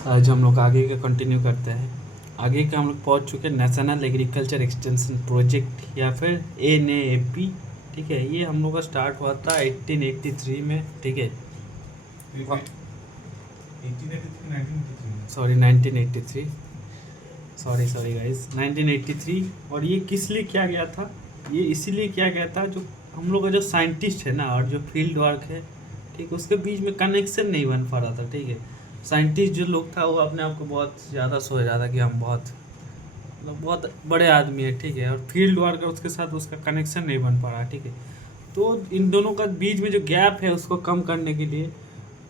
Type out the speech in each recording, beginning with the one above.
आज हम लोग आगे का कंटिन्यू करते हैं। आगे का हम लोग पहुँच चुके हैं नेशनल एग्रीकल्चर एक्सटेंशन प्रोजेक्ट या फिर NAP। ठीक है, ये हम लोग का स्टार्ट हुआ था 1883 में। ठीक है, सॉरी 1983, सॉरी गाइस 1983। और ये किस लिए किया गया था? ये इसीलिए किया गया था जो हम लोग का जो साइंटिस्ट है ना और जो फील्ड वर्क है, ठीक, उसके बीच में कनेक्शन नहीं बन पा रहा था। ठीक है, साइंटिस्ट जो लोग था वो अपने आप को बहुत ज़्यादा सोच रहा था कि हम बहुत मतलब बहुत बड़े आदमी है। ठीक है, और फील्ड वर्क उसके साथ उसका कनेक्शन नहीं बन पा रहा। ठीक है, तो इन दोनों का बीच में जो गैप है उसको कम करने के लिए,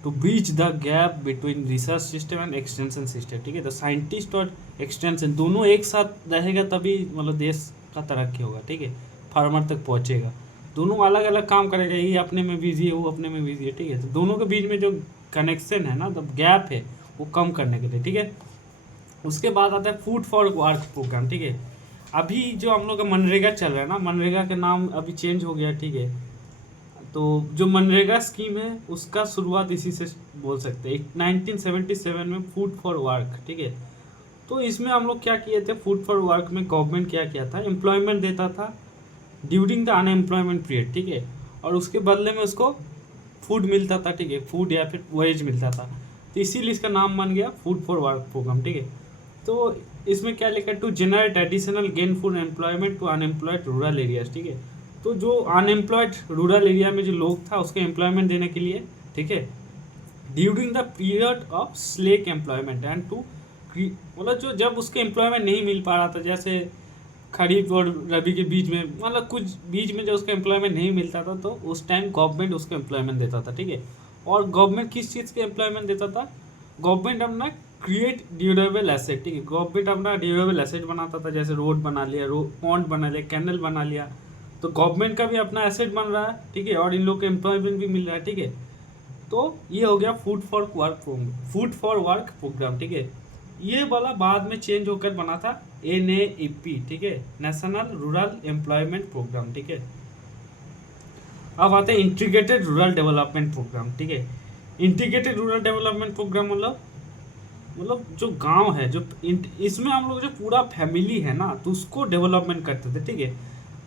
to breach the gap between research system and extension system. ठीक है, तो साइंटिस्ट और एक्सटेंशन दोनों एक साथ रहेगा तभी मतलब देश का तरक्की होगा। ठीक है, फार्मर तक पहुंचेगा। दोनों अलग अलग काम करेगा, ये अपने में बिजी है, वो अपने में बिजी है। ठीक है, तो दोनों के बीच में जो कनेक्शन है ना, तो गैप है, वो कम करने के लिए। ठीक है, उसके बाद आता है फूड फॉर वर्क प्रोग्राम। ठीक है, अभी जो हम लोग का मनरेगा चल रहा है ना, मनरेगा का नाम अभी चेंज हो गया। ठीक है, तो जो मनरेगा स्कीम है उसका शुरुआत इसी से बोल सकते हैं, 1977 में फूड फॉर वर्क। ठीक है, तो इसमें हम लोग क्या किए थे, फूड फॉर वर्क में गवर्नमेंट क्या किया था, एम्प्लॉयमेंट देता था ड्यूरिंग द अनएम्प्लॉयमेंट पीरियड। ठीक है, और उसके बदले में उसको फूड मिलता था। ठीक है, फूड या फिर वेज मिलता था, तो इसीलिए इसका नाम बन गया फूड फॉर वर्क प्रोग्राम। ठीक है, तो इसमें क्या लिखा है, to generate additional gainful employment to unemployed rural areas. ठीक है, तो जो अनएम्प्लॉयड रूरल एरिया में जो लोग था उसको एम्प्लॉयमेंट देने के लिए। ठीक है, during the period of slack employment and to मतलब जो जब उसको एम्प्लॉयमेंट नहीं मिल पा रहा था, जैसे खरीफ और रबी के बीच में, मतलब कुछ बीच में जो उसका एम्प्लॉयमेंट नहीं मिलता था, तो उस टाइम गवर्नमेंट उसको एम्प्लॉयमेंट देता था। ठीक है, और गवर्नमेंट किस चीज़ के एम्प्लॉयमेंट देता था, गवर्नमेंट अपना क्रिएट ड्यूरेबल एसेट। ठीक है, गवर्नमेंट अपना ड्यूरेबल एसेट बनाता था, जैसे रोड बना लिया, पॉन्ड बना लिया, कैनल बना लिया, तो गवर्नमेंट का भी अपना एसेट बन रहा है। ठीक है, और इन लोग को एम्प्लॉयमेंट भी मिल रहा है। ठीक है, तो ये हो गया फूड फॉर वर्क प्रोग्राम। ठीक है, ये वाला बाद में चेंज होकर बना था NAP। ठीक है, नेशनल रूरल एम्प्लॉयमेंट प्रोग्राम। ठीक है, अब आते हैं इंटीग्रेटेड रूरल डेवलपमेंट प्रोग्राम। ठीक है, इंटीग्रेटेड रूरल डेवलपमेंट प्रोग्राम मतलब जो गांव है, जो इसमें हम लोग जो पूरा फैमिली है ना, तो उसको डेवलपमेंट करते थे। ठीक है,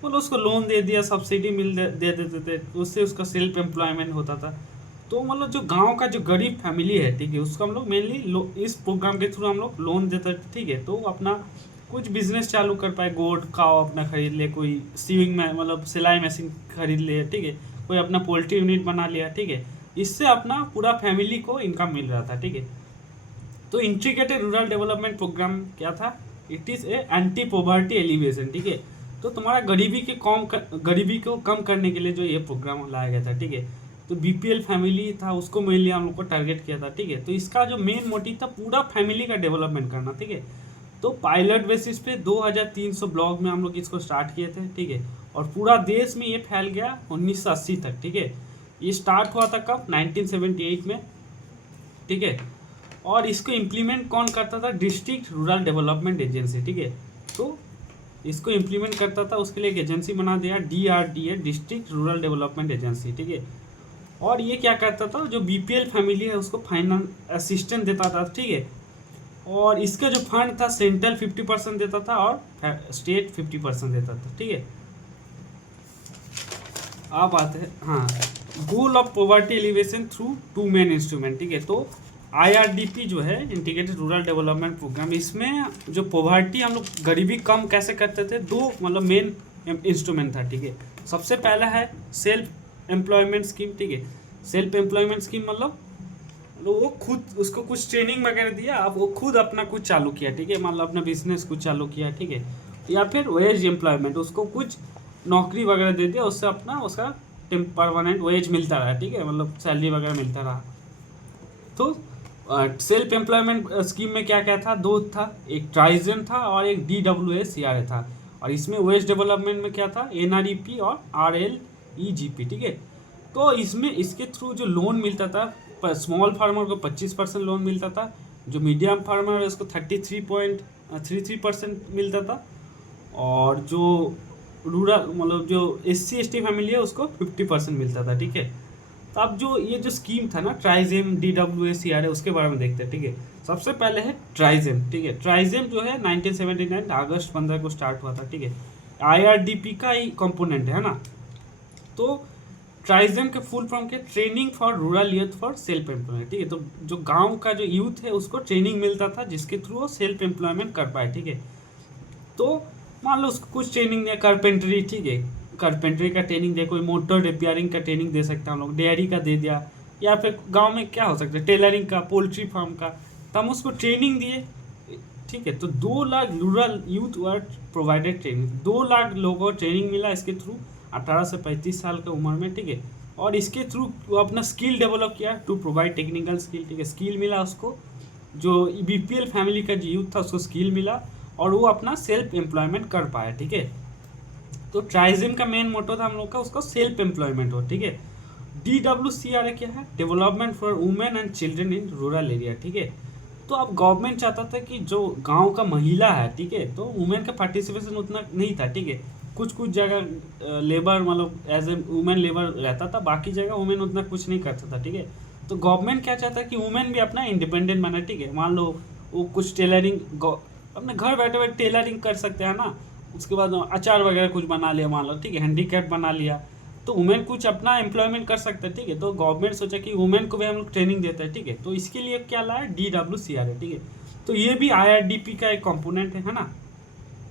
मतलब उसको लोन दे दिया, सब्सिडी दे देते थे, उससे उसका सेल्फ एम्प्लॉयमेंट होता था। तो मतलब जो गांव का जो गरीब फैमिली है, ठीक है, उसको हम लोग मेनली इस प्रोग्राम के थ्रू हम लोग लोन देते थे। ठीक है, तो अपना कुछ बिजनेस चालू कर पाए, गोट काव अपना खरीद ले, कोई सीविंग में मतलब सिलाई मशीन खरीद ले। ठीक है, कोई अपना पोल्ट्री यूनिट बना लिया। ठीक है, इससे अपना पूरा फैमिली को इनकम मिल रहा था। ठीक है, तो इंटीग्रेटेड रूरल डेवलपमेंट प्रोग्राम क्या था, it is a anti poverty alleviation. ठीक है, तो तुम्हारा गरीबी को कम करने के लिए जो ये प्रोग्राम लाया गया था। ठीक है, तो BPL फैमिली था, उसको मेनली हम लोग को टारगेट किया था। ठीक है, तो इसका जो मेन मोटिव था पूरा फैमिली का डेवलपमेंट करना। ठीक है, तो पायलट बेसिस पे 2300 ब्लॉक में हम लोग इसको स्टार्ट किए थे। ठीक है, और पूरा देश में ये फैल गया 1980 तक। ठीक है, ये स्टार्ट हुआ था कब, 1978 में। ठीक है, और इसको इम्प्लीमेंट कौन करता था, डिस्ट्रिक्ट रूरल डेवलपमेंट एजेंसी। ठीक है, तो इसको इम्प्लीमेंट करता था, उसके लिए एक एजेंसी बना दिया, DRDA, district rural development agency. ठीक है, और ये क्या करता था, जो BPL फैमिली है उसको फाइनेंस असिस्टेंस देता था। ठीक है, और इसका जो फंड था सेंट्रल 50% देता था और स्टेट 50% देता था। ठीक है, अब आते हैं हाँ, goal of poverty alleviation through two main instrument. ठीक है, तो IRDP जो है इंटीग्रेटेड रूरल डेवलपमेंट प्रोग्राम, इसमें जो पॉवर्टी हम लोग गरीबी कम कैसे करते थे, दो मतलब मेन इंस्ट्रूमेंट था। ठीक है, सबसे पहला है सेल्फ एम्प्लॉयमेंट स्कीम। ठीक है, सेल्फ एम्प्लॉयमेंट स्कीम मतलब वो खुद उसको कुछ ट्रेनिंग वगैरह दिया, अब वो खुद अपना कुछ चालू किया। ठीक है, मतलब अपना बिजनेस कुछ चालू किया। ठीक है, या फिर वेज एम्प्लॉयमेंट, उसको कुछ नौकरी वगैरह दे दिया, उससे अपना उसका परमानेंट वेज मिलता रहा। ठीक है, मतलब सैलरी वगैरह मिलता रहा। तो सेल्फ एम्प्लॉयमेंट स्कीम में क्या क्या था, दो था, एक ट्राइजन था और एक DWACRA था। और इसमें वेस्ट डेवलपमेंट में क्या था, NREP और RLEGP। ठीक है, तो इसमें इसके थ्रू जो लोन मिलता था, स्मॉल फार्मर को 25% लोन मिलता था, जो मीडियम फार्मर है उसको 33.33% मिलता था, और जो रूरल मतलब जो SC ST फैमिली है उसको 50% मिलता था। ठीक है, तो अब जो ये जो स्कीम था ना ट्राइजेम DWACRA, उसके बारे में देखते हैं, ठीक है। सबसे पहले है ट्राइजेम, ठीक है। ट्राइजेम जो है 1979 अगस्त 15 को स्टार्ट हुआ था, ठीक है। IRDP का ही कंपोनेंट है ना। तो ट्राइजेम के फुल फॉर्म के training for rural youth for self employment, ठीक है। तो जो गांव का जो यूथ है उसको ट्रेनिंग मिलता था जिसके थ्रू वो सेल्फ एम्प्लॉयमेंट कर पाए, ठीक है। तो मान लो उसको कुछ ट्रेनिंग दिया, कारपेंटरी, ठीक है, कारपेंटरी का ट्रेनिंग दिया, कोई मोटर रिपेयरिंग का ट्रेनिंग दे सकते हैं हम लोग, डेयरी का दे दिया, या फिर गांव में क्या हो सकता है टेलरिंग का, पोल्ट्री फार्म का, तो हम उसको ट्रेनिंग दिए, ठीक है। तो 2 लाख रूरल यूथ वर प्रोवाइडेड ट्रेनिंग, 2 लाख लोगों को ट्रेनिंग मिला इसके थ्रू 18 से 35 साल की उम्र में, ठीक है। और इसके थ्रू वो अपना स्किल डेवलप किया टू प्रोवाइड टेक्निकल स्किल, ठीक है। स्किल मिला उसको, जो BPL फैमिली का जो यूथ था उसको स्किल मिला और वो अपना सेल्फ एम्प्लॉयमेंट कर पाया, ठीक है। तो ट्राइजिम का मेन मोटो था हम लोग का, उसका सेल्फ एम्प्लॉयमेंट हो, ठीक है। DWCRA क्या है, development for women and children in rural area, ठीक है। तो अब गवर्नमेंट चाहता था कि जो गांव का महिला है, ठीक है, तो वुमेन का पार्टिसिपेशन उतना नहीं था, ठीक है। कुछ कुछ जगह लेबर मतलब एज ए वुमेन लेबर रहता था, बाकी जगह वुमेन उतना कुछ नहीं करता था, ठीक है। तो गवर्नमेंट क्या चाहता है कि वुमेन भी अपना इंडिपेंडेंट बने, ठीक है। मान लो वो कुछ टेलरिंग अपने घर बैठे बैठे टेलरिंग कर सकते हैं ना, उसके बाद अचार वगैरह कुछ बना लिया मान लो, ठीक है, हैंडीक्राफ्ट बना लिया, तो वुमेन कुछ अपना एम्प्लॉयमेंट कर सकते हैं, ठीक है। तो गवर्नमेंट सोचा कि वुमेन को भी हम लोग ट्रेनिंग देते हैं, ठीक है। तो इसके लिए क्या लाया, DWCRA, ठीक है। तो ये भी IRDP का एक कंपोनेंट है ना।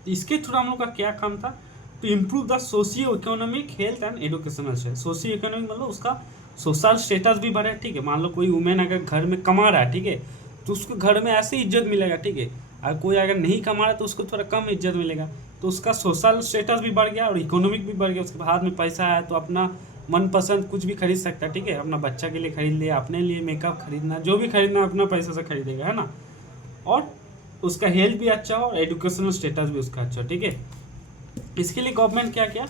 तो इसके थ्रू हम लोग का क्या काम था, to improve the socio economic health and educational status. Socio economic मतलब उसका सोशल स्टेटस भी बढ़े, ठीक है। मान लो कोई वुमेन अगर घर में कमा रहा है, ठीक है, तो उसको घर में ऐसे इज्जत मिलेगा, ठीक है। अगर कोई अगर नहीं कमा रहा है तो उसको थोड़ा कम इज्जत मिलेगा, तो उसका सोशल स्टेटस भी बढ़ गया और इकोनॉमिक भी बढ़ गया। उसके हाथ में पैसा है तो अपना मनपसंद कुछ भी खरीद सकता है, ठीक है। अपना बच्चा के लिए खरीद लिया, अपने लिए मेकअप खरीदना, जो भी खरीदना अपना पैसा से खरीदेगा, है ना। और उसका हेल्थ भी अच्छा हो और एजुकेशनल स्टेटस भी उसका अच्छा, ठीक है। इसके लिए गवर्नमेंट क्या किया,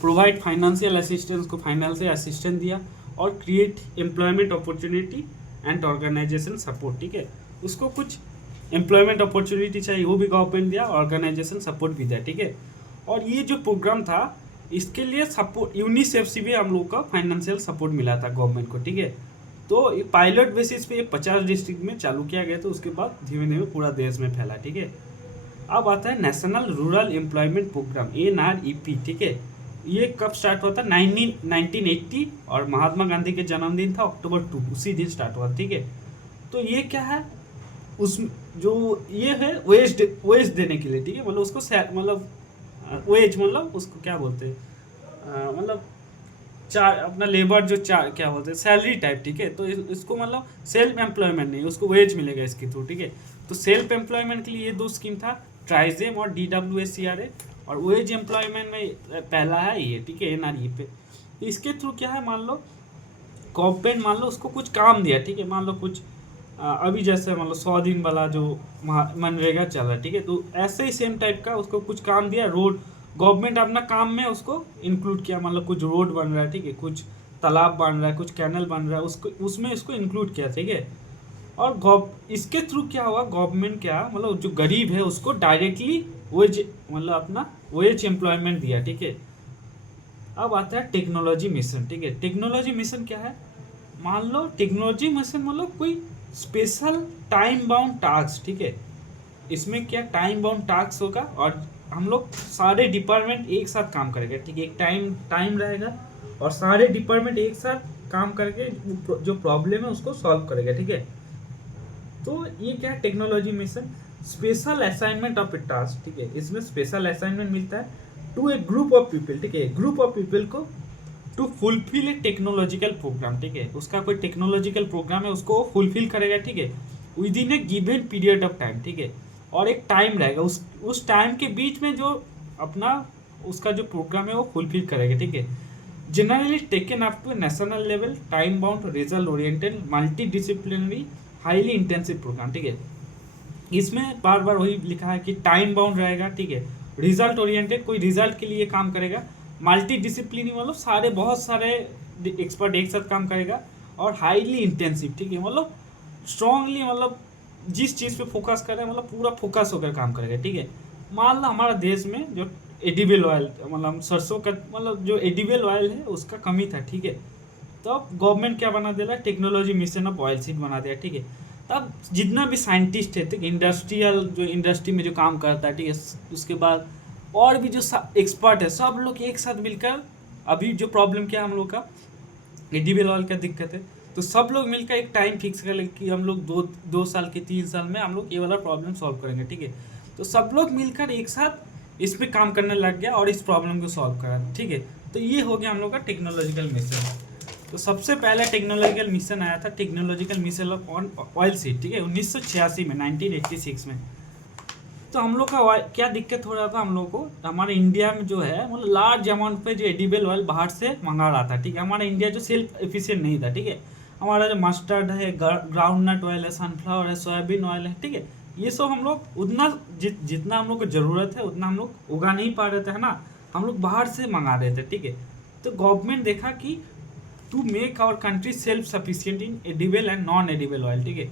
प्रोवाइड फाइनेंशियल असिस्टेंस को फाइनेंशियल असिस्टेंस दिया और create employment opportunity and organisation support, ठीक है। उसको कुछ एम्प्लॉयमेंट अपॉर्चुनिटी चाहिए वो भी गवर्नमेंट दिया, ऑर्गेनाइजेशन सपोर्ट भी दिया, ठीक है। और ये जो प्रोग्राम था इसके लिए सपोर्ट यूनिसेफ से भी हम लोग का फाइनेंशियल सपोर्ट मिला था गवर्नमेंट को, ठीक है। तो ये पायलट बेसिस पे 50 डिस्ट्रिक्ट में चालू किया गया, तो उसके बाद धीमे धीमे पूरा देश में फैला, ठीक है। अब आता है national rural employment programme NREP, ठीक है। ये कब स्टार्ट हुआ था, 1980, और महात्मा गांधी के जन्मदिन था October 2, उसी दिन स्टार्ट हुआ, ठीक है। तो ये क्या है, उस जो ये है वेज देने के लिए, ठीक है। मतलब उसको मतलब वेज मतलब उसको क्या बोलते हैं, मतलब चार अपना लेबर जो चार क्या बोलते हैं सैलरी टाइप, ठीक है। तो इसको मतलब सेल्फ एम्प्लॉयमेंट नहीं, उसको वेज मिलेगा इसके थ्रू, ठीक है। तो सेल्फ एम्प्लॉयमेंट के लिए ये 2 स्कीम था, ट्राइजेम और DWACRA। और वेज एम्प्लॉयमेंट में पहला है ये, ठीक है, NREP पे। तो इसके थ्रू क्या है, मान लो गवर्नमेंट मान लो उसको कुछ काम दिया, ठीक है। मान लो कुछ अभी जैसे मान लो 100 दिन वाला जो मनरेगा चल रहा है, ठीक है। तो ऐसे ही सेम टाइप का उसको कुछ काम दिया, रोड गवर्नमेंट अपना काम में उसको इंक्लूड किया, मतलब कुछ रोड बन रहा है, ठीक है, कुछ तालाब बन रहा है, कुछ कैनल बन रहा है, उसको उसमें इसको इंक्लूड किया, ठीक है। और इसके थ्रू क्या हुआ, गवर्नमेंट क्या मतलब जो गरीब है उसको डायरेक्टली वेज मतलब अपना वेज एम्प्लॉयमेंट दिया, ठीक है। अब आता है टेक्नोलॉजी मिशन, ठीक है। टेक्नोलॉजी मिशन क्या है, मान लो टेक्नोलॉजी मिशन मतलब कोई स्पेशल टाइम बाउंड टास्क, ठीक है। इसमें क्या टाइम बाउंड टास्क होगा और हम लोग सारे डिपार्टमेंट एक साथ काम करेंगे, ठीक है। एक टाइम रहेगा और सारे डिपार्टमेंट एक साथ काम करके जो प्रॉब्लम है उसको सॉल्व करेगा, ठीक है। तो ये क्या है, technology mission special assignment of a task, ठीक है। इसमें स्पेशल असाइनमेंट मिलता है to a group of people, ठीक है। ग्रुप ऑफ पीपल को to fulfil a technological programme, ठीक है। उसका कोई टेक्नोलॉजिकल प्रोग्राम है उसको फुलफिल करेगा, ठीक है, with in A given period of time, ठीक है। और एक टाइम रहेगा, उस टाइम के बीच में जो अपना उसका जो प्रोग्राम है वो फुलफिल करेगा, ठीक है। Generally taken up to national level, time bound, result oriented, multi disciplinary, highly intensive programme, ठीक है। इसमें बार बार वही लिखा है कि टाइम बाउंड रहेगा, ठीक है, रिजल्ट ओरिएंटेड, कोई रिजल्ट के लिए काम करेगा, मल्टी डिसिप्लिन मतलब बहुत सारे एक्सपर्ट एक साथ काम करेगा, और हाईली इंटेंसिव, ठीक है, मतलब स्ट्रांगली मतलब जिस चीज़ पे फोकस कर रहे हैं मतलब पूरा फोकस होकर काम करेगा, ठीक है। मान लो हमारा देश में जो एडिबल ऑयल मतलब सरसों का मतलब जो एडिबल ऑयल है उसका कमी था, ठीक है। तो अब गवर्नमेंट क्या बना दे रहा है, technology mission of oil seed बना दिया, ठीक है। तब जितना भी साइंटिस्ट है, ठीक, इंडस्ट्रियल जो इंडस्ट्री में जो काम करता है, ठीक है, उसके बाद और भी जो एक्सपर्ट है, सब लोग एक साथ मिलकर, अभी जो प्रॉब्लम क्या है हम लोग का, एडिबल ऑयल का दिक्कत है, तो सब लोग मिलकर एक टाइम फिक्स कर ले कि हम लोग दो साल के 3 साल में हम लोग ये वाला प्रॉब्लम सॉल्व करेंगे, ठीक है। तो सब लोग मिलकर एक साथ इस पे काम करने लग गया और इस प्रॉब्लम को सॉल्व करा, ठीक है। तो ये हो गया हम लोग का टेक्नोलॉजिकल मिशन। तो सबसे पहला टेक्नोलॉजिकल मिशन आया था, technological mission on oil seed, ठीक है, 1986 में, 1986 में। तो हम लोग का क्या दिक्कत हो रहा था, हम लोग को हमारे इंडिया में जो है मतलब लार्ज अमाउंट पे जो एडिबल ऑयल बाहर से मंगा रहा था, ठीक है। हमारा इंडिया जो सेल्फ एफिशिएंट नहीं था, ठीक है। हमारा जो मस्टर्ड है, ग्राउंड नट ऑयल है, सनफ्लावर है, सोयाबीन ऑयल है, ठीक है, ये सब हम लोग उतना जितना हम लोग को ज़रूरत है उतना हम लोग उगा नहीं पा रहे थे, है ना, हम लोग बाहर से मंगा रहे थे, ठीक है। तो गवर्नमेंट देखा कि to make our country self sufficient in edible and non edible oil, ठीक है।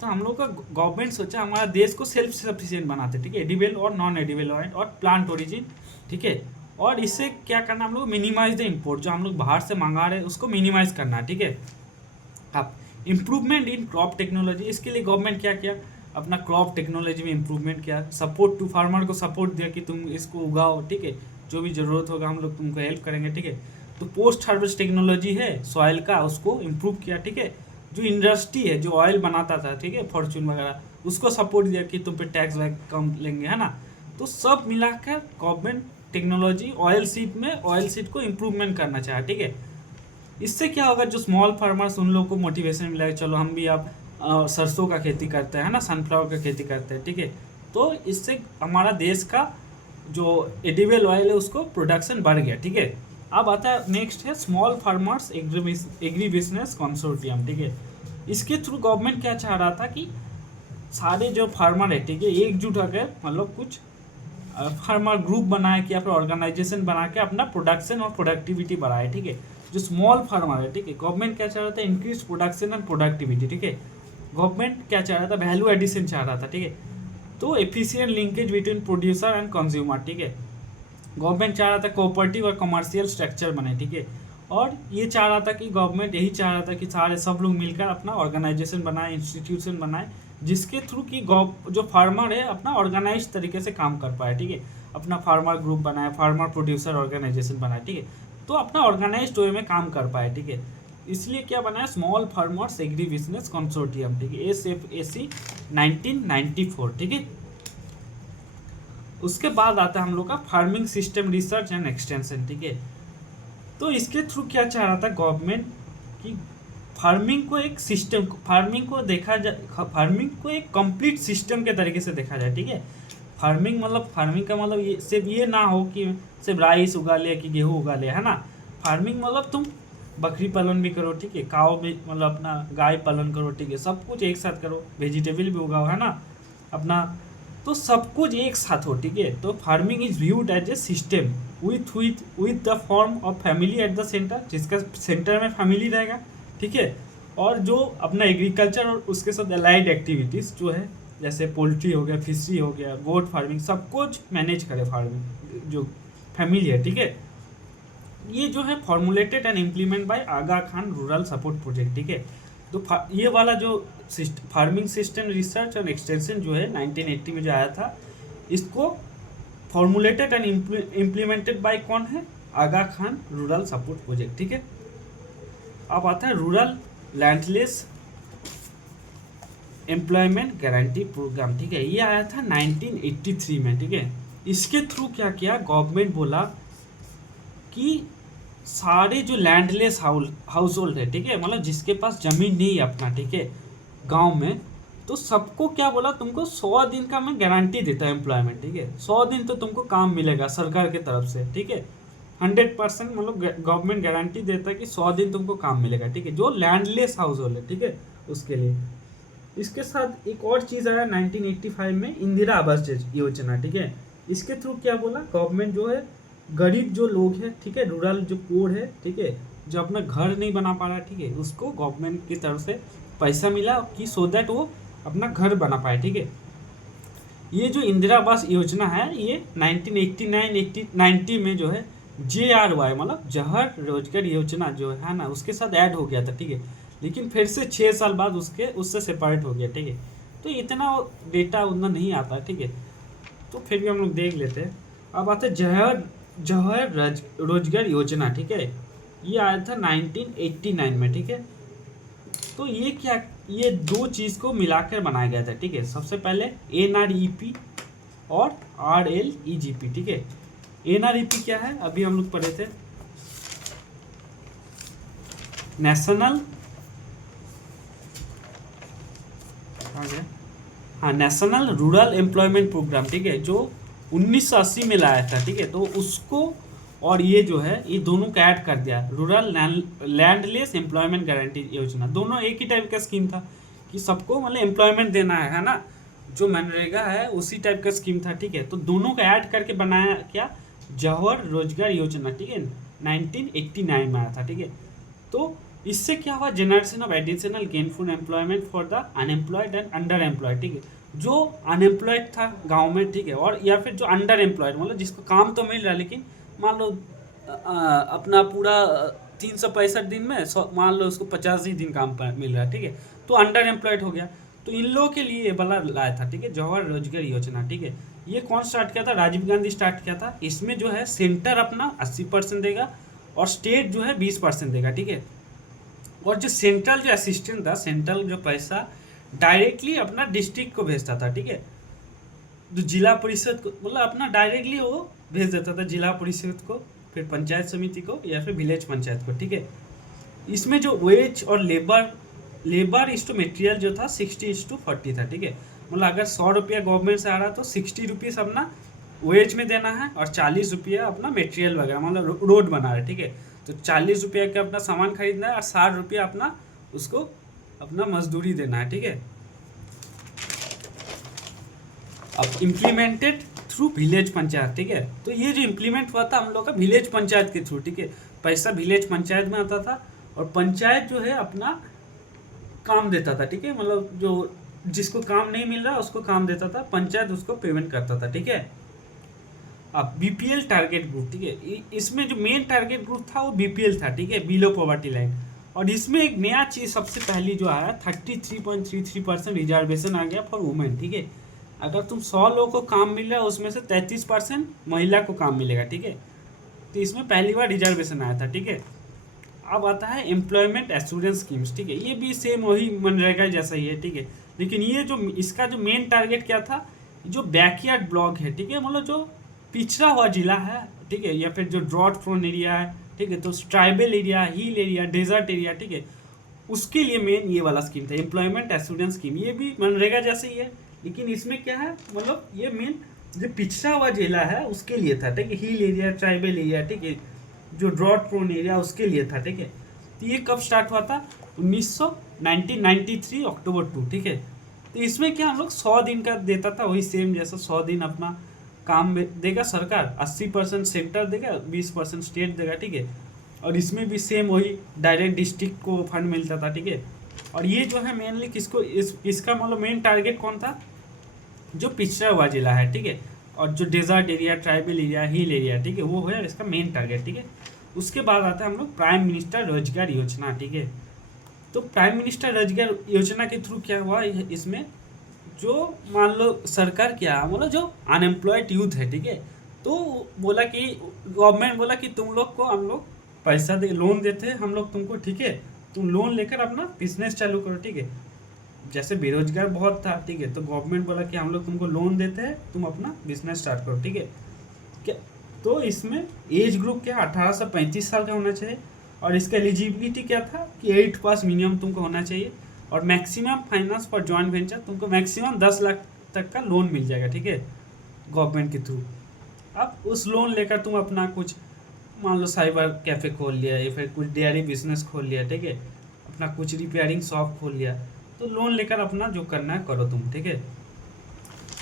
तो हम लोग का गवर्नमेंट सोचा हमारा देश को सेल्फ सफिशिएंट बनाते, ठीक है, एडिबल और नॉन एडिबल ऑयल और प्लांट ओरिजिन, ठीक है। और इससे क्या करना, हम लोग मिनिमाइज द इम्पोर्ट, जो हम लोग बाहर से मंगा रहे हैं उसको मिनिमाइज करना है, ठीक है। अब इम्प्रूवमेंट इन क्रॉप टेक्नोलॉजी, इसके लिए गवर्नमेंट क्या किया, अपना क्रॉप टेक्नोलॉजी में इम्प्रूवमेंट किया, सपोर्ट टू फार्मर को सपोर्ट दिया कि तुम इसको उगाओ, ठीक है, जो भी ज़रूरत होगा हम लोग तुमको हेल्प करेंगे, ठीक है। तो पोस्ट हार्वेस्ट टेक्नोलॉजी है सॉइल का, उसको इम्प्रूव किया, ठीक है। जो इंडस्ट्री है जो ऑयल बनाता था, ठीक है, फॉर्चून वगैरह, उसको सपोर्ट दिया कि तुम पे टैक्स वैक्स कम लेंगे, है ना। तो सब मिलाकर गवर्नमेंट टेक्नोलॉजी ऑयल सीड में ऑयल सीड को इम्प्रूवमेंट करना चाहा, ठीक है। इससे क्या होगा, जो स्मॉल फार्मर्स उन लोगों को मोटिवेशन मिला, चलो हम भी अब सरसों का खेती करते हैं, ना, सनफ्लावर का खेती करते हैं, ठीक है। तो इससे हमारा देश का जो एडिबल ऑयल है उसको प्रोडक्शन बढ़ गया, ठीक है। अब आता है नेक्स्ट है small farmers agri business consortium, ठीक है। इसके थ्रू गवर्नमेंट क्या चाह रहा था कि सारे जो फार्मर है, ठीक है, एकजुट होकर मतलब कुछ फार्मर ग्रुप बनाए कि या फिर ऑर्गेनाइजेशन बना के अपना प्रोडक्शन और प्रोडक्टिविटी बढ़ाए, ठीक है। जो स्मॉल फार्मर है, ठीक है, गवर्नमेंट क्या चाह रहा था, इंक्रीज प्रोडक्शन एंड प्रोडक्टिविटी, ठीक है। गवर्नमेंट क्या चाह रहा था, वैल्यू एडिशन चाह रहा था, ठीक है। तो efficient linkage between producer and consumer, ठीक है। गवर्नमेंट चाह रहा था कोऑपरेटिव और कमर्शियल स्ट्रक्चर बने, ठीक है। और ये चाह रहा था कि गवर्नमेंट यही चाह रहा था कि सारे सब लोग मिलकर अपना ऑर्गेनाइजेशन बनाए, इंस्टीट्यूशन बनाए, जिसके थ्रू कि जो फार्मर है अपना ऑर्गेनाइज तरीके से काम कर पाए, ठीक है। अपना फार्मर ग्रुप बनाए, फार्मर प्रोड्यूसर ऑर्गेनाइजेशन बनाए, ठीक है। तो अपना ऑर्गेनाइज्ड वे में काम कर पाए, ठीक है। इसलिए क्या बनाया, small farmers agri business consortium, ठीक है, SFAC 1994, ठीक है। उसके बाद आता है हम लोग का farming system research and extension, ठीक है। तो इसके थ्रू क्या चाह रहा था गवर्नमेंट कि फार्मिंग को एक सिस्टम, फार्मिंग को देखा जाए, फार्मिंग को एक कंप्लीट सिस्टम के तरीके से देखा जाए, ठीक है। फार्मिंग का मतलब ये सिर्फ ये ना हो कि सिर्फ राइस उगा लिया कि गेहूँ उगा लिया, है ना। फार्मिंग मतलब तुम बकरी पालन भी करो, ठीक है, काव भी मतलब अपना गाय पालन करो, ठीक है, सब कुछ एक साथ करो, वेजिटेबल भी उगाओ, है ना, अपना, तो सब कुछ एक साथ हो, ठीक है। तो farming is viewed as a system with the form of family at the center, जिसका सेंटर में फैमिली रहेगा, ठीक है। और जो अपना एग्रीकल्चर और उसके साथ अलाइड एक्टिविटीज़ जो है, जैसे पोल्ट्री हो गया, फिशरी हो गया, गोट फार्मिंग, सब कुछ मैनेज करे फार्मिंग जो फैमिली है, ठीक है। ये जो है formulated and implement by Aga Khan rural support project, ठीक है। तो ये वाला जो farming system research and extension जो है 1980 में जो आया था, इसको फॉर्मुलेटेड एंड इम्प्लीमेंटेड बाय कौन है, Aga Khan rural support project, ठीक है। अब आता है rural landless employment guarantee program, ठीक है। ये आया था 1983 में, ठीक है। इसके थ्रू क्या किया गवर्नमेंट, बोला कि सारे जो लैंडलेस हाउस होल्ड है, ठीक है, मतलब जिसके पास ज़मीन नहीं है अपना, ठीक है, गांव में, तो सबको क्या बोला, तुमको 100 दिन का मैं गारंटी देता है एम्प्लॉयमेंट, ठीक है। 100 दिन तो तुमको काम मिलेगा सरकार की तरफ से, ठीक है। 100% मतलब गवर्नमेंट गारंटी देता है कि 100 दिन तुमको काम मिलेगा, ठीक है, जो लैंडलेस हाउस होल्ड है, ठीक है, उसके लिए। इसके साथ एक और चीज़ आया 1985 में, इंदिरा आवास योजना, ठीक है। इसके थ्रू क्या बोला गवर्नमेंट, जो है गरीब जो लोग हैं, ठीक है, रूरल जो पुअर है, ठीक है, जो अपना घर नहीं बना पा रहा है, ठीक है, उसको गवर्नमेंट की तरफ से पैसा मिला कि सो दैट वो अपना घर बना पाए, ठीक है। ये जो इंदिरा आवास योजना है ये 1989-90 में जो है JRY मतलब जहर रोजगार योजना जो है ना, उसके साथ ऐड हो गया था, ठीक है। लेकिन फिर से 6 साल बाद उससे सेपरेट हो गया, ठीक है। तो इतना डेटा उतना नहीं आता, ठीक है। तो फिर भी हम लोग देख लेते हैं। अब आता है जहर जहर रोजगार योजना, ठीक है। ये आया था 1989 में, ठीक है। तो ये क्या, ये दो चीज़ को मिलाकर बनाया गया था, ठीक है। सबसे पहले NREP और RLEGP, ठीक है। NREP क्या है, अभी हम लोग पढ़े थे, नेशनल, हाँ, नेशनल रूरल एम्प्लॉयमेंट प्रोग्राम, ठीक है, जो 1980 में लाया था, ठीक है। तो उसको और ये जो है, ये दोनों का ऐड कर दिया, रूरल लैंडलेस एम्प्लॉयमेंट गारंटी योजना। दोनों एक ही टाइप का स्कीम था कि सबको मतलब एम्प्लॉयमेंट देना है ना, जो मनरेगा है उसी टाइप का स्कीम था, ठीक है। तो दोनों का ऐड करके बनाया क्या, जवाहर रोजगार योजना, ठीक है, 1989 में आया था, ठीक है। तो इससे क्या हुआ, generation of additional gainful employment for the unemployed and under employed, ठीक है। जो अनएम्प्लॉयड था गांव में, ठीक है, और या फिर जो अंडर एम्प्लॉयड मतलब जिसको काम तो मिल रहा है, लेकिन मान लो अपना पूरा 365 दिन में मान लो उसको 50 ही दिन काम पर मिल रहा है, ठीक है। तो अंडर एम्प्लॉयड हो गया। तो इन लोगों के लिए ये वाला लाया था, ठीक है, जवाहर रोजगार योजना, ठीक है। ये कौन स्टार्ट किया था, राजीव गांधी स्टार्ट किया था। इसमें जो है सेंटर अपना 80% देगा और स्टेट जो है 20% देगा, ठीक है। और जो सेंट्रल जो असिस्टेंट था, सेंट्रल जो पैसा डायरेक्टली अपना डिस्ट्रिक्ट को भेजता था, ठीक है। जो जिला परिषद को मतलब अपना डायरेक्टली वो भेज देता था, जिला परिषद को, फिर पंचायत समिति को, या फिर विलेज पंचायत को, ठीक है। इसमें जो वेज और लेबर इस टू मटेरियल जो था 60:40 था, ठीक है। मतलब अगर 100 रुपया गवर्नमेंट से आ रहा तो 60 रुपीज़ अपना वेज में देना है और 40 रुपया अपना मटेरियल वगैरह, मतलब रोड बना रहे, ठीक है। तो 40 रुपया का अपना सामान खरीदना है और 60 रुपया अपना उसको अपना मजदूरी देना है, ठीक है। अब इम्प्लीमेंटेड थ्रू विलेज पंचायत, ठीक है। तो ये जो इम्प्लीमेंट हुआ था हम लोग का विलेज पंचायत के थ्रू, ठीक है। पैसा विलेज पंचायत में आता था और पंचायत जो है अपना काम देता था, ठीक है। मतलब जो जिसको काम नहीं मिल रहा उसको काम देता था, पंचायत उसको पेमेंट करता था, ठीक है। अब BPL टारगेट ग्रुप, ठीक है। इसमें जो मेन टारगेट ग्रुप था वो BPL था, ठीक है, बिलो पॉवर्टी लाइन। और इसमें एक नया चीज़ सबसे पहली जो आया 33.33% रिजर्वेशन आ गया फॉर वुमेन, ठीक है। अगर तुम 100 लोगों को काम मिल रहा है उसमें से 33% महिला को काम मिलेगा, ठीक है। तो इसमें पहली बार रिजर्वेशन आया था, ठीक है। अब आता है एम्प्लॉयमेंट एश्योरेंस स्कीम्स, ठीक है। ये भी सेम वही मनरेगा जैसा ही है, ठीक है। लेकिन ये जो इसका जो मेन टारगेट क्या था, जो बैकयार्ड ब्लॉक है, ठीक है, मतलब जो पिछड़ा हुआ जिला है, ठीक है, या फिर जो ड्रॉट प्रोन एरिया है, ठीक है, तो tribal area, hill area, desert area, ठीक है, उसके लिए मेन ये वाला स्कीम था, एम्प्लॉयमेंट एश्योरेंस स्कीम। ये भी मनरेगा जैसे ही है, लेकिन इसमें क्या है, मतलब ये मेन जो पिछड़ा हुआ जिला है उसके लिए था, ठीक है, हिल एरिया, ट्राइबल एरिया, ठीक है, जो ड्रॉट प्रोन एरिया उसके लिए था, ठीक है। तो ये कब स्टार्ट हुआ था, 1993 अक्टूबर 2, ठीक है। तो इसमें क्या हम लोग 100 दिन का देता था, वही सेम जैसा 100 दिन अपना काम देगा सरकार, 80% सेंटर देगा, 20% स्टेट देगा, ठीक है। और इसमें भी सेम वही डायरेक्ट डिस्ट्रिक्ट को फंड मिलता था, ठीक है। और ये जो है मेनली किसको इसका मतलब मेन टारगेट कौन था, जो पिछड़ा हुआ जिला है, ठीक है, और जो desert area, tribal area, hill area, ठीक है, वो है इसका मेन टारगेट, ठीक है। उसके बाद आता है हम लोग प्राइम मिनिस्टर रोजगार योजना, ठीक है। तो प्राइम मिनिस्टर रोजगार योजना के थ्रू क्या हुआ, इसमें जो मान लो सरकार क्या मतलब जो अनएम्प्लॉयड यूथ है, ठीक है, तो बोला कि गवर्नमेंट बोला कि तुम लोग को हम लोग पैसा दे, लोन देते हैं हम लोग तुमको, ठीक है। तुम लोन लेकर अपना बिजनेस चालू करो, ठीक है। जैसे बेरोजगार बहुत था, ठीक है, तो गवर्नमेंट बोला कि हम लोग तुमको लोन देते हैं, तुम अपना बिजनेस स्टार्ट करो, ठीक है। क्या, तो इसमें एज ग्रुप क्या 18 से 35 साल का होना चाहिए। और इसका एलिजिबिलिटी क्या था कि 8 पास मिनिमम तुमको होना चाहिए। और maximum finance for joint venture, तुमको मैक्सिमम 10 लाख तक का लोन मिल जाएगा, ठीक है, गवर्नमेंट के थ्रू। अब उस लोन लेकर तुम अपना कुछ मान लो साइबर कैफ़े खोल लिया या फिर कुछ डेयरी बिजनेस खोल लिया, ठीक है, अपना कुछ रिपेयरिंग शॉप खोल लिया, तो लोन लेकर अपना जो करना है करो तुम, ठीक है।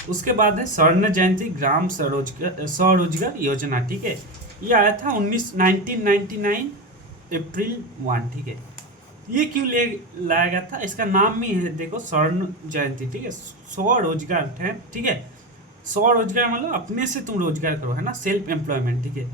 उसके बाद है स्वर्ण जयंती ग्राम स्वरोजगार योजना, ठीक है। ये आया था 1999 अप्रैल 1, ठीक है। ये क्यों लाया गया था, इसका नाम ही है देखो स्वर्ण जयंती, ठीक है, स्वरोजगार है, ठीक है। स्वरोजगार मतलब अपने से तुम रोजगार करो, है ना, सेल्फ एम्प्लॉयमेंट, ठीक है।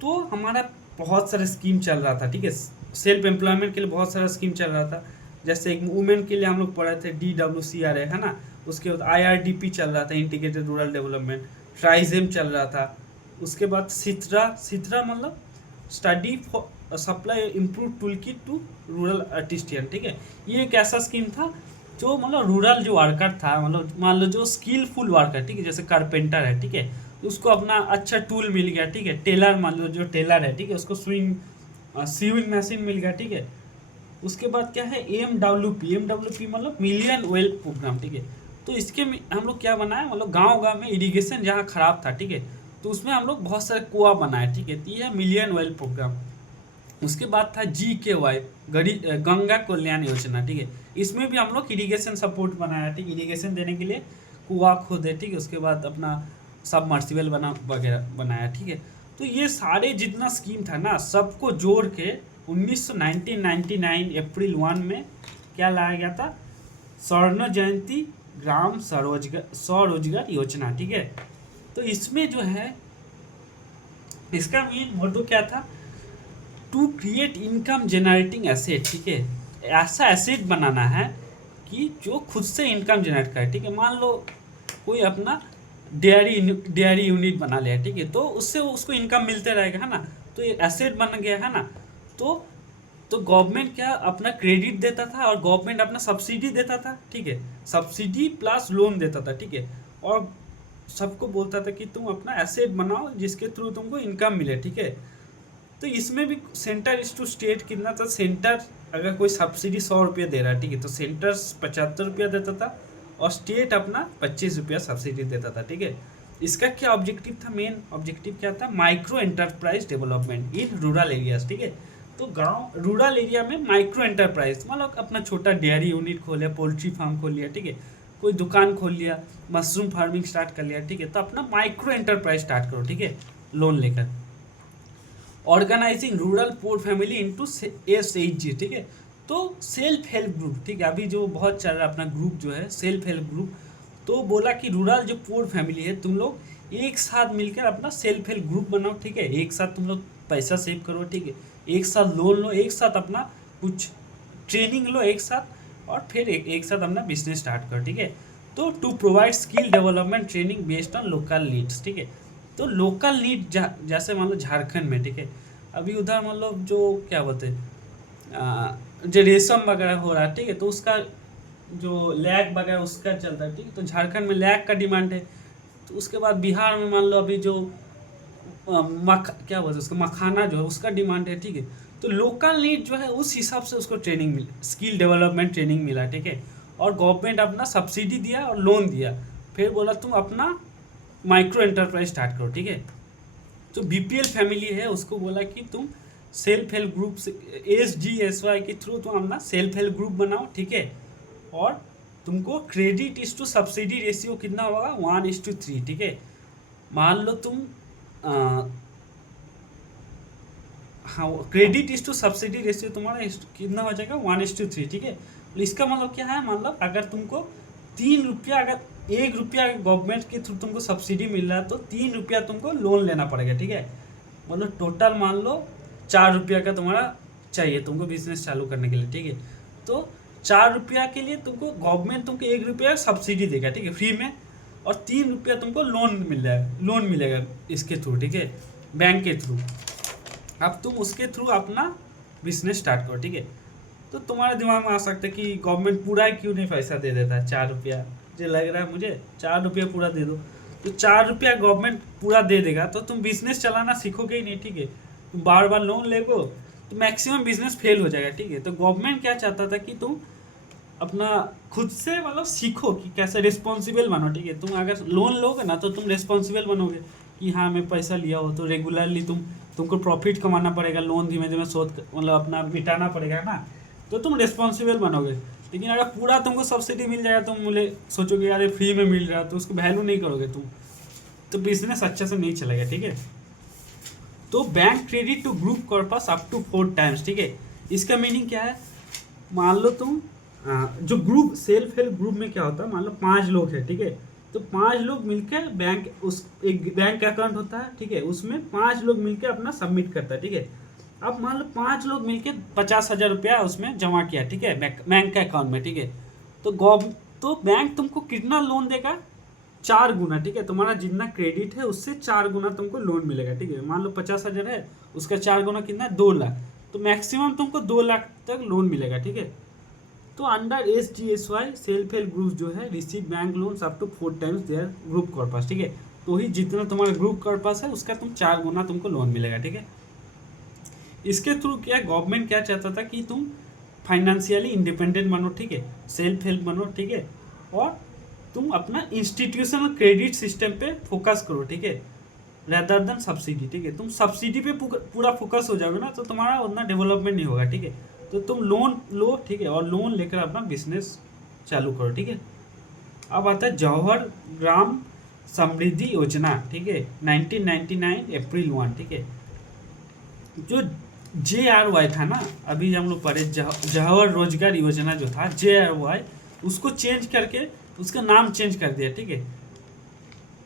तो हमारा बहुत सारा स्कीम चल रहा था, ठीक है, सेल्फ एम्प्लॉयमेंट के लिए बहुत सारा स्कीम चल रहा था। जैसे एक वुमेन के लिए हम लोग पढ़े थे DWCRA, है ना। उसके बाद IRDP चल रहा था, इंटीग्रेटेड रूरल डेवलपमेंट। ट्राइजेम चल रहा था। उसके बाद सिथरा मतलब study for supply improve tool kit to rural artisan, ठीक है। ये एक ऐसा स्कीम था जो मतलब रूरल जो वर्कर था, मतलब मान लो जो स्किलफुल वर्कर, ठीक है, जैसे कारपेंटर है, ठीक है, उसको अपना अच्छा टूल मिल गया, ठीक है। टेलर मान लो जो टेलर है, ठीक है, उसको सीविंग मशीन मिल गया, ठीक है। उसके बाद क्या है एम डब्ल्यू पी मतलब मिलियन वेल प्रोग्राम, ठीक है। तो इसके में हम लोग क्या बनाए, मतलब गांव गांव में इरिगेशन जहाँ खराब था, ठीक है, तो उसमें हम लोग बहुत सारे कुआं बनाए, ठीक है। तो ये है मिलियन वेल प्रोग्राम। उसके बाद था GKY गंगा कल्याण योजना, ठीक है। इसमें भी हम लोग इरिगेशन सपोर्ट बनाया, ठीक है, इरिगेशन देने के लिए कुआं खोदे, ठीक है। उसके बाद अपना सबमर्सिबल वगैरह बनाया, ठीक है। तो ये सारे जितना स्कीम था ना, सबको जोड़ के 1999 अप्रैल 1 में क्या लाया गया था, स्वर्ण जयंती ग्राम स्वरोजगार योजना, ठीक है। तो इसमें जो है इसका मेन मोटो क्या था, to create income generating asset, ठीक है। ऐसा एसेट बनाना है कि जो खुद से इनकम जनरेट करे, ठीक है। मान लो कोई अपना डेयरी यूनिट बना लिया, ठीक है, तो उससे उसको इनकम मिलते रहेगा, है ना। तो ये एसेट बन गया, है ना। तो गवर्नमेंट क्या अपना क्रेडिट देता था और गवर्नमेंट अपना सब्सिडी देता था, ठीक है, सब्सिडी प्लस लोन देता था, ठीक है। और सबको बोलता था कि तुम अपना एसेट बनाओ जिसके थ्रू तुमको इनकम मिले, ठीक है। तो इसमें भी सेंटर इज टू स्टेट कितना था, सेंटर अगर कोई सब्सिडी 100 रुपया दे रहा है, ठीक है, तो सेंटर 75 रुपया देता था और स्टेट अपना 25 रुपया सब्सिडी देता था, ठीक है। इसका क्या ऑब्जेक्टिव था, मेन ऑब्जेक्टिव क्या था, micro enterprise development in rural areas, ठीक है। तो गांव रूरल एरिया में माइक्रो एंटरप्राइज मतलब अपना छोटा डेयरी यूनिट खोल लिया, पोल्ट्री फार्म खोल लिया, ठीक है, कोई दुकान खोल लिया, मशरूम फार्मिंग स्टार्ट कर लिया, ठीक है। तो अपना माइक्रो एंटरप्राइज स्टार्ट करो, ठीक है, लोन लेकर। Organizing rural poor family into SHG, ठीक है। तो सेल्फ हेल्प ग्रुप, ठीक है, अभी जो बहुत चल रहा है अपना ग्रुप जो है सेल्फ हेल्प ग्रुप, तो बोला कि रूरल जो पुअर फैमिली है तुम लोग एक साथ मिलकर अपना सेल्फ हेल्प ग्रुप बनाओ, ठीक है। एक साथ तुम लोग पैसा सेव करो, ठीक है, एक साथ लोन लो, एक साथ अपना कुछ ट्रेनिंग लो एक साथ, और फिर एक साथ अपना बिजनेस स्टार्ट करो, ठीक है। तो to provide skill development training based on local needs, ठीक है। तो लोकल नीड जैसे मान लो झारखंड में, ठीक है, अभी उधर मान लो जो क्या बोलते हैं जो रेशम वगैरह हो रहा है, ठीक है, तो उसका जो लैग वगैरह उसका चलता है, ठीक है। तो झारखंड में लैग का डिमांड है। तो उसके बाद बिहार में मान लो अभी जो क्या बोलते हैं उसका मखाना जो है उसका डिमांड है, ठीक है। तो लोकल नीड जो है उस हिसाब से उसको ट्रेनिंग मिली, स्किल डेवलपमेंट ट्रेनिंग मिला, ठीक है। और गवर्नमेंट अपना सब्सिडी दिया और लोन दिया, फिर बोला तुम अपना माइक्रो एंटरप्राइज स्टार्ट करो, ठीक है। तो BPL फैमिली है उसको बोला कि तुम सेल्फ हेल्प ग्रुप से SGSY के थ्रू तुम अपना सेल्फ हेल्प ग्रुप बनाओ, ठीक है। और तुमको credit is to subsidy ratio कितना होगा 1:3, ठीक है। मान लो तुम हाँ credit is to subsidy ratio तुम्हारा कितना हो जाएगा 1:3, ठीक है। तो इसका मतलब क्या है, मतलब अगर तुमको 3 रुपया अगर 1 रुपया गवर्नमेंट के थ्रू तुमको सब्सिडी मिल रहा है तो 3 रुपया तुमको लोन लेना पड़ेगा, ठीक है। मतलब टोटल मान लो 4 रुपया का तुम्हारा चाहिए तुमको बिजनेस चालू करने के लिए, ठीक है। तो 4 रुपया के लिए तुमको गवर्नमेंट तुमको 1 रुपया सब्सिडी देगा, ठीक है, फ्री में। और 3 रुपया तुमको लोन मिलेगा इसके थ्रू, ठीक है, बैंक के थ्रू। अब तुम उसके थ्रू अपना बिजनेस स्टार्ट करो, ठीक है। तो तुम्हारे दिमाग में आ सकता है कि गवर्नमेंट पूरा क्यों नहीं पैसा दे देता है 4 रुपया, जो लग रहा है मुझे 4 रुपया पूरा दे दो। तो 4 रुपया गवर्नमेंट पूरा दे देगा तो तुम बिजनेस चलाना सीखोगे ही नहीं, ठीक है। तुम बार बार लोन लेगो तो मैक्सिमम बिजनेस फेल हो जाएगा, ठीक है। तो गवर्नमेंट क्या चाहता था कि तुम अपना खुद से मतलब सीखो कि कैसे रिस्पॉन्सिबल बनो, ठीक है। तुम अगर लोन लोगे ना तो तुम रिस्पॉन्सिबल बनोगे कि हाँ मैं पैसा लिया हो तो रेगुलरली तुमको प्रॉफिट कमाना पड़ेगा, लोन धीमे धीमे मतलब अपना मिटाना पड़ेगा ना, तो तुम रिस्पॉन्सिबल बनोगे। लेकिन अगर पूरा तुमको सब्सिडी मिल जाएगा तुम मुझे सोचोगे यार फ्री में मिल रहा है तो उसको वैल्यू नहीं करोगे तुम, तो बिजनेस अच्छे से नहीं चलेगा, ठीक है। तो bank credit to group corpus up to 4 times, ठीक है। इसका मीनिंग क्या है, मान लो तुम जो ग्रुप सेल्फ हेल्प ग्रुप में क्या होता है, मान लो 5 लोग हैं, ठीक है, तो 5 लोग मिलकर बैंक, उस एक बैंक अकाउंट होता है, ठीक है, उसमें 5 लोग मिलकर अपना सबमिट करता है, ठीक है। अब मान लो 5 लोग मिलकर 50,000 रुपया उसमें जमा किया, ठीक है, बैंक के अकाउंट में, ठीक है। तो तो बैंक तुमको कितना लोन देगा? 4 गुना, ठीक है। तुम्हारा जितना क्रेडिट है उससे 4 गुना तुमको लोन मिलेगा, ठीक है। मान लो 50,000 है, उसका 4 गुना कितना है? 2 लाख। तो मैक्सिमम तुमको 2 लाख तक लोन मिलेगा, ठीक है। तो under SGSY self help group जो है receive bank loan up to 4 times their group corpus, ठीक है। तो ही जितना तुम्हारा ग्रुप कॉर्पस है उसका 4 गुना तुमको लोन मिलेगा, ठीक है। इसके थ्रू क्या गवर्नमेंट क्या चाहता था कि तुम फाइनेंशियली इंडिपेंडेंट बनो, ठीक है, सेल्फ हेल्प बनो, ठीक है, और तुम अपना इंस्टीट्यूशनल क्रेडिट सिस्टम पे फोकस करो, ठीक है, रेदर देन सब्सिडी, ठीक है। तुम सब्सिडी पे पूरा फोकस हो जाओगे ना तो तुम्हारा उतना डेवलपमेंट नहीं होगा, ठीक है। तो तुम लोन लो, ठीक है, और लोन लेकर अपना बिजनेस चालू करो, ठीक है। अब आता है जवाहर ग्राम समृद्धि योजना, ठीक है, 1999 अप्रैल 1, ठीक है। जो JRY था ना, अभी हम लोग पढ़े जवाहर रोजगार योजना जो था JRY, उसको चेंज करके उसका नाम चेंज कर दिया, ठीक है।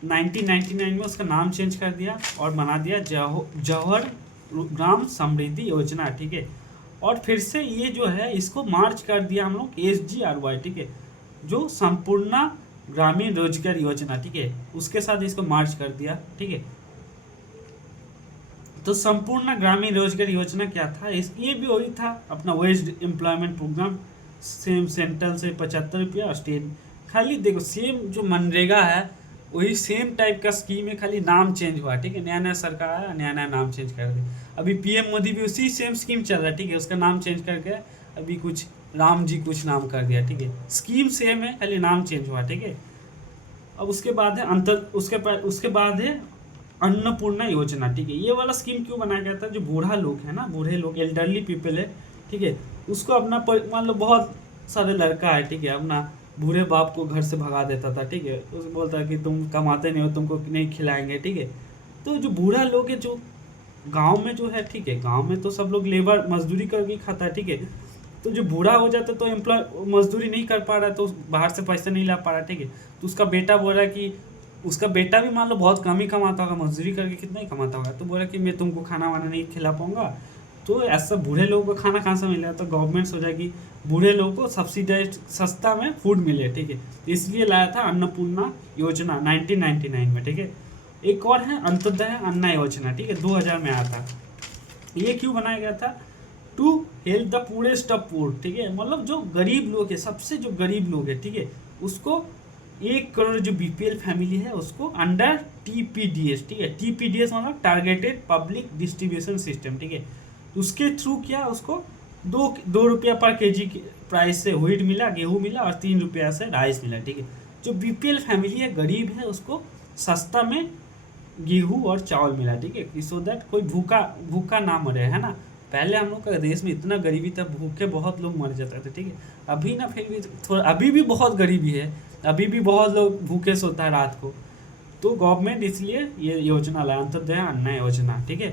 1999 में उसका नाम चेंज कर दिया और बना दिया जवाहर ग्राम समृद्धि योजना, ठीक है। और फिर से ये जो है इसको मार्च कर दिया हम लोग SGRY, ठीक है, जो संपूर्ण ग्रामीण रोजगार योजना, ठीक है, उसके साथ इसको मार्च कर दिया, ठीक है। तो संपूर्ण ग्रामीण रोजगार योजना क्या था? ये भी वही था अपना waste employment program, same central से 75 रुपया, स्टेट खाली देखो सेम जो मनरेगा है वही सेम टाइप का स्कीम है, खाली नाम चेंज हुआ, ठीक है। नया नया सरकार आया, नया नया नाम चेंज कर दिया। अभी PM मोदी भी उसी सेम स्कीम चल रहा है, ठीक है, उसका नाम चेंज करके अभी कुछ राम जी कुछ नाम कर दिया, ठीक है। स्कीम सेम है, खाली नाम चेंज हुआ, ठीक है। अब उसके बाद है उसके बाद है अन्नपूर्णा योजना, ठीक है। ये वाला स्कीम क्यों बनाया गया था? जो बूढ़ा लोग है ना, बूढ़े लोग एल्डरली पीपल है, ठीक है, उसको अपना मान लो बहुत सारे लड़का है, ठीक है, अपना बूढ़े बाप को घर से भगा देता था, ठीक है, उसको बोलता है कि तुम कमाते नहीं हो, तुमको नहीं खिलाएंगे, ठीक है। तो जो बूढ़ा लोग है जो गांव में जो है, ठीक है, गांव में तो सब लोग लेबर मजदूरी करके खाता है, ठीक है। तो जो बूढ़ा हो जाता है तो एम्प्लॉय मजदूरी नहीं कर पा रहा है, तो बाहर से पैसा नहीं ला पा रहा, ठीक है। तो उसका बेटा बोल रहा है कि उसका बेटा भी मान लो बहुत कम ही कमाता होगा, मजदूरी करके कितना ही कमाता होगा, तो बोल रहा कि मैं तुमको खाना वाना नहीं खिला पाऊंगा। तो ऐसा बूढ़े लोगों को खाना कहाँ से मिलेगा? तो गवर्नमेंट सोचा कि बूढ़े लोगों को सब्सिडाइज सस्ता में फूड मिले, ठीक है, इसलिए लाया था अन्नपूर्णा योजना 1999 में, ठीक है। एक और है अंत्योदय अन्न योजना, ठीक है, 2000 में आया था। ये क्यों बनाया गया था? To help the poorest of poor, ठीक है, मतलब जो गरीब लोग है, सबसे जो गरीब लोग है, ठीक है, उसको 1 करोड़ जो BPL फैमिली है उसको अंडर TPDS, ठीक है, TPDS मतलब टारगेटेड पब्लिक डिस्ट्रीब्यूशन सिस्टम, ठीक है, उसके थ्रू क्या उसको 2 रुपया पर KG प्राइस से व्हीट मिला, गेहूँ मिला, और 3 रुपया से राइस मिला, ठीक है। जो BPL फैमिली है, गरीब है, उसको सस्ता में गेहूँ और चावल मिला, ठीक है, सो दैट कोई भूखा ना मरे, है ना। पहले हम लोग का देश में इतना गरीबी था, भूखे बहुत लोग मर जाते थे, ठीक है। अभी ना फिर भी थोड़ा अभी भी बहुत गरीबी है, अभी भी बहुत लोग भूखे सोता है रात को। तो गवर्नमेंट इसलिए ये योजना लाया, अंत्योदय अन्न योजना, ठीक है।